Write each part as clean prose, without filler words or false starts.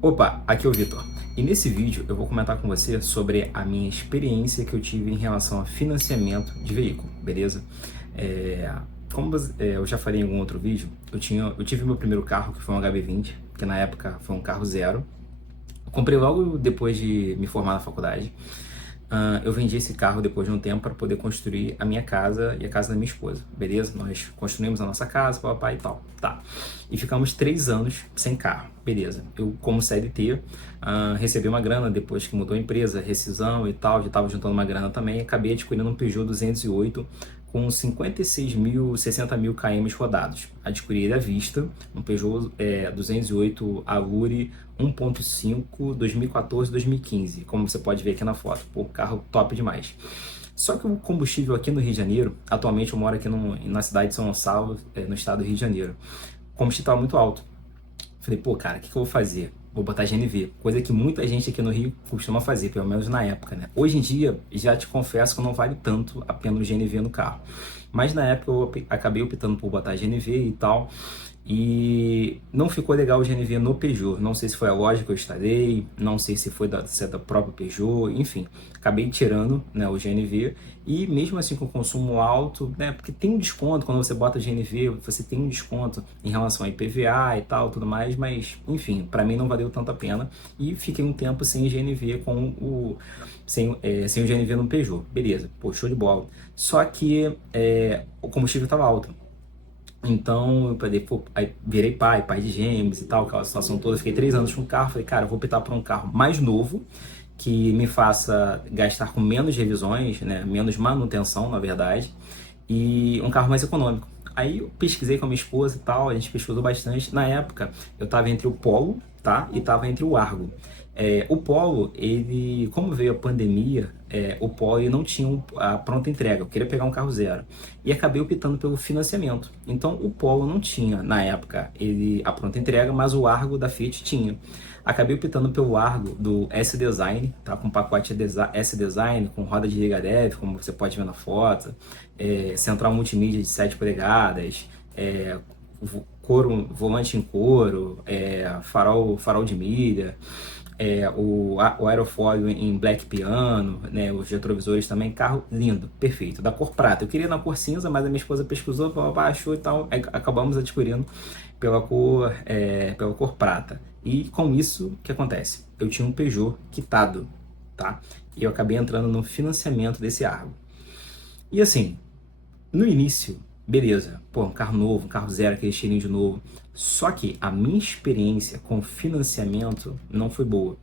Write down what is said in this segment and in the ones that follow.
Opa, aqui é o Vitor. E nesse vídeo eu vou comentar com você sobre a minha experiência que eu tive em relação a financiamento de veículo, beleza? Eu já falei em algum outro vídeo, eu tive meu primeiro carro, que foi um HB20, que na época foi um carro zero. Eu comprei logo depois de me formar na faculdade. Eu vendi esse carro depois de um tempo para poder construir a minha casa e a casa da minha esposa, beleza? Nós construímos a nossa casa, papai e tal, tá. E ficamos 3 anos sem carro, beleza. Eu, como CLT, recebi uma grana depois que mudou a empresa, rescisão e tal, já estava juntando uma grana também, acabei adquirindo um Peugeot 208 com 56 mil, 60 mil km rodados. Adquiri ele à vista, um Peugeot 208 Allure 1.5 2014-2015, como você pode ver aqui na foto. Pô, carro top demais. Só que o combustível aqui no Rio de Janeiro, atualmente eu moro aqui na cidade de São Gonçalo, no estado do Rio de Janeiro, o combustível estava muito alto. Falei, pô, cara, o que eu vou fazer? Vou botar GNV, coisa que muita gente aqui no Rio costuma fazer, pelo menos na época, né? Hoje em dia, já te confesso que não vale tanto a pena o GNV no carro. Mas na época eu acabei optando por botar GNV e tal. E não ficou legal o GNV no Peugeot. Não sei se foi a loja que eu instalei, não sei se é da própria Peugeot, enfim. Acabei tirando, né, o GNV e mesmo assim com consumo alto, né, porque tem um desconto quando você bota GNV, você tem um desconto em relação a IPVA e tal, tudo mais, mas enfim, para mim não valeu tanto a pena e fiquei um tempo sem GNV sem o GNV no Peugeot. Beleza, pô, show de bola. Só que o combustível estava alto. Então, eu falei, pô, aí virei pai de gêmeos e tal, aquela situação toda. Fiquei 3 anos com o carro. Falei, cara, eu vou optar por um carro mais novo, que me faça gastar com menos revisões, né? Menos manutenção, na verdade, e um carro mais econômico. Aí eu pesquisei com a minha esposa e tal, a gente pesquisou bastante. Na época, eu estava entre o Polo, tá? E estava entre o Argo. O Polo, ele, como veio a pandemia, o Polo ele não tinha a pronta entrega. Eu queria pegar um carro zero. E acabei optando pelo financiamento. Então, o Polo não tinha, na época, a pronta entrega, mas o Argo da Fiat tinha. Acabei optando pelo Argo do S-Design, tá? Com pacote S-Design, com roda de liga leve, como você pode ver na foto, central multimídia de 7 polegadas, volante em couro, farol de milha, o aerofólio em black piano, né, os retrovisores também, carro lindo, perfeito, da cor prata. Eu queria na cor cinza, mas a minha esposa pesquisou, achou e tal, acabamos adquirindo pela cor prata. E com isso, o que acontece? Eu tinha um Peugeot quitado, tá? E eu acabei entrando no financiamento desse Argo. E assim, no início, beleza, pô, um carro novo, um carro zero, aquele cheirinho de novo. Só que a minha experiência com financiamento não foi boa.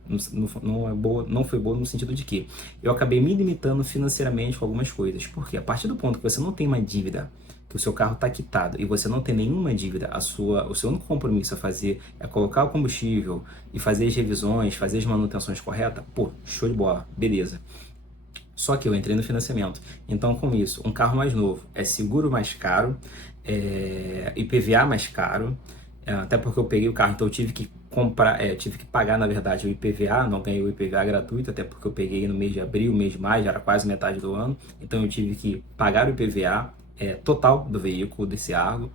Não foi boa no sentido de que eu acabei me limitando financeiramente com algumas coisas. Porque a partir do ponto que você não tem uma dívida, que o seu carro está quitado e você não tem nenhuma dívida, o seu único compromisso a fazer é colocar o combustível e fazer as revisões, fazer as manutenções corretas, pô, show de bola, beleza. Só que eu entrei no financiamento. Então, com isso, um carro mais novo é seguro mais caro, IPVA mais caro, até porque eu peguei o carro, então eu tive que comprar, tive que pagar, na verdade, o IPVA, não ganhei o IPVA gratuito, até porque eu peguei no mês de abril, mês de maio, já era quase metade do ano, então eu tive que pagar o IPVA total do veículo, desse Argo,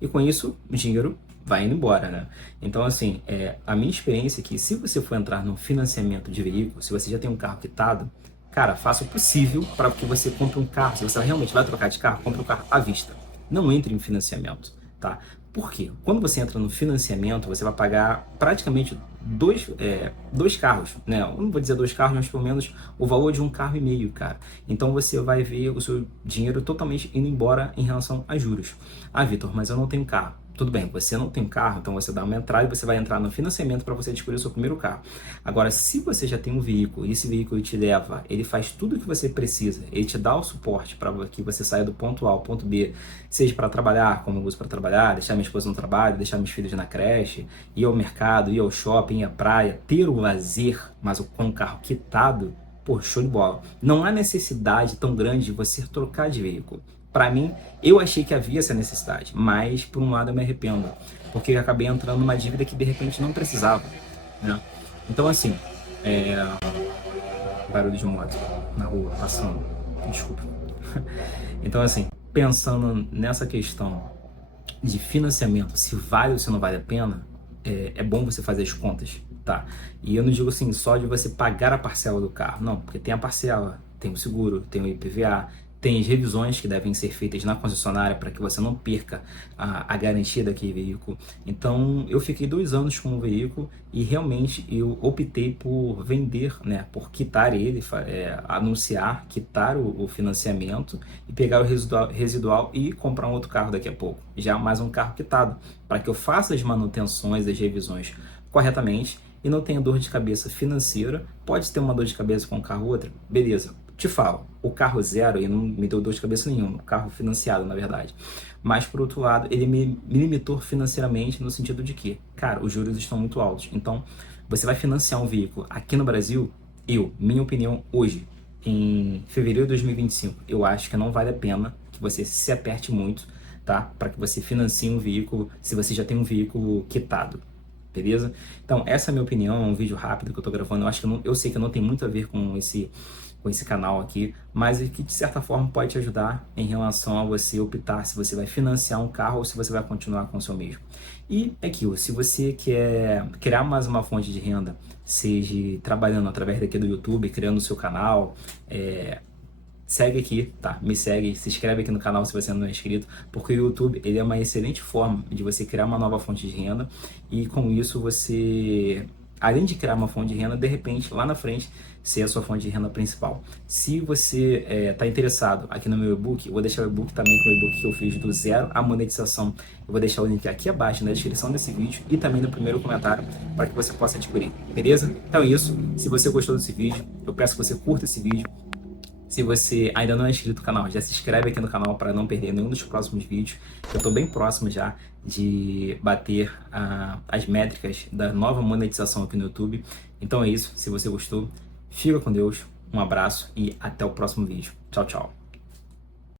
e com isso, o dinheiro vai indo embora, né? Então, assim, a minha experiência é que se você for entrar no financiamento de veículo, se você já tem um carro quitado, cara, faça o possível para que você compre um carro. Se você realmente vai trocar de carro, compre um carro à vista. Não entre em financiamento, tá? Por quê? Quando você entra no financiamento, você vai pagar praticamente dois carros, né? Eu não vou dizer 2 carros, mas pelo menos o valor de um carro e meio, cara. Então você vai ver o seu dinheiro totalmente indo embora em relação a juros. Ah, Vitor, mas eu não tenho carro. Tudo bem, você não tem carro, então você dá uma entrada e você vai entrar no financiamento para você adquirir o seu primeiro carro. Agora, se você já tem um veículo e esse veículo te leva, ele faz tudo o que você precisa, ele te dá o suporte para que você saia do ponto A ao ponto B, seja para trabalhar, como eu uso para trabalhar, deixar minha esposa no trabalho, deixar meus filhos na creche, ir ao mercado, ir ao shopping, ir à praia, ter o lazer, mas com o carro quitado, pô, show de bola. Não há necessidade tão grande de você trocar de veículo. Para mim, eu achei que havia essa necessidade, mas por um lado eu me arrependo, porque eu acabei entrando numa dívida que de repente não precisava, né? Então assim, barulho de moto na rua, passando, desculpa. Então assim, pensando nessa questão de financiamento, se vale ou se não vale a pena, é bom você fazer as contas, tá? E eu não digo assim só de você pagar a parcela do carro, não, porque tem a parcela, tem o seguro, tem o IPVA, tem as revisões que devem ser feitas na concessionária para que você não perca a garantia daquele veículo. Então, eu fiquei 2 anos com o veículo e realmente eu optei por vender, né, por quitar ele, anunciar, quitar o financiamento e pegar o residual e comprar um outro carro daqui a pouco. Já mais um carro quitado, para que eu faça as manutenções, as revisões corretamente e não tenha dor de cabeça financeira. Pode ter uma dor de cabeça com um carro ou outra, beleza. Te falo, o carro zero ele não me deu dor de cabeça nenhuma, o carro financiado na verdade. Mas por outro lado, ele me limitou financeiramente no sentido de que, cara, os juros estão muito altos. Então, você vai financiar um veículo aqui no Brasil, minha opinião hoje, em fevereiro de 2025, eu acho que não vale a pena que você se aperte muito, tá? Para que você financie um veículo se você já tem um veículo quitado. Beleza? Então, essa é a minha opinião, é um vídeo rápido que eu tô gravando. Eu acho que eu sei que não tem muito a ver com esse canal aqui, mas que de certa forma pode te ajudar em relação a você optar se você vai financiar um carro ou se você vai continuar com o seu mesmo. E é aquilo, se você quer criar mais uma fonte de renda, seja trabalhando através daqui do YouTube, criando o seu canal, segue aqui, tá? Me segue, se inscreve aqui no canal se você não é inscrito, porque o YouTube ele é uma excelente forma de você criar uma nova fonte de renda e com isso você, além de criar uma fonte de renda, de repente lá na frente ser a sua fonte de renda principal. Se você está interessado aqui no meu e-book, eu vou deixar o e-book também com o e-book que eu fiz do zero à monetização. Eu vou deixar o link aqui abaixo na descrição desse vídeo e também no primeiro comentário para que você possa adquirir, beleza? Então é isso, se você gostou desse vídeo, eu peço que você curta esse vídeo. Se você ainda não é inscrito no canal, já se inscreve aqui no canal para não perder nenhum dos próximos vídeos. Eu estou bem próximo já de bater as métricas da nova monetização aqui no YouTube. Então é isso, se você gostou, fica com Deus, um abraço e até o próximo vídeo. Tchau, tchau.